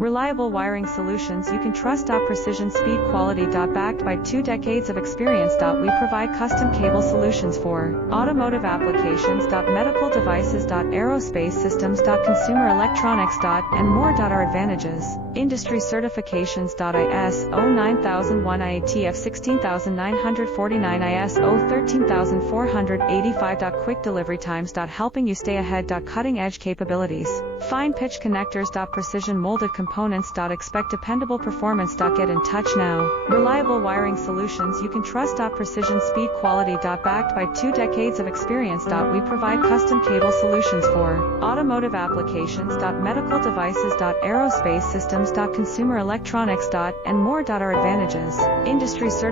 Reliable wiring solutions you can trust. Precision speed quality. Backed by 2 decades of experience. We provide custom cable solutions for automotive applications. Medical devices. Aerospace systems. Consumer electronics. And more. Our advantages: industry certifications. ISO 9001, IATF 16949, ISO 13485. Quick delivery times. Helping you stay ahead. Cutting edge capabilities: fine pitch connectors. Precision molded components. Expect dependable performance. Get in touch now. Reliable wiring solutions you can trust. Precision speed quality. Backed by 2 decades of experience. We provide custom cable solutions for automotive applications. Medical devices. Aerospace systems. Consumer electronics. And more. Our advantages: industry certifications.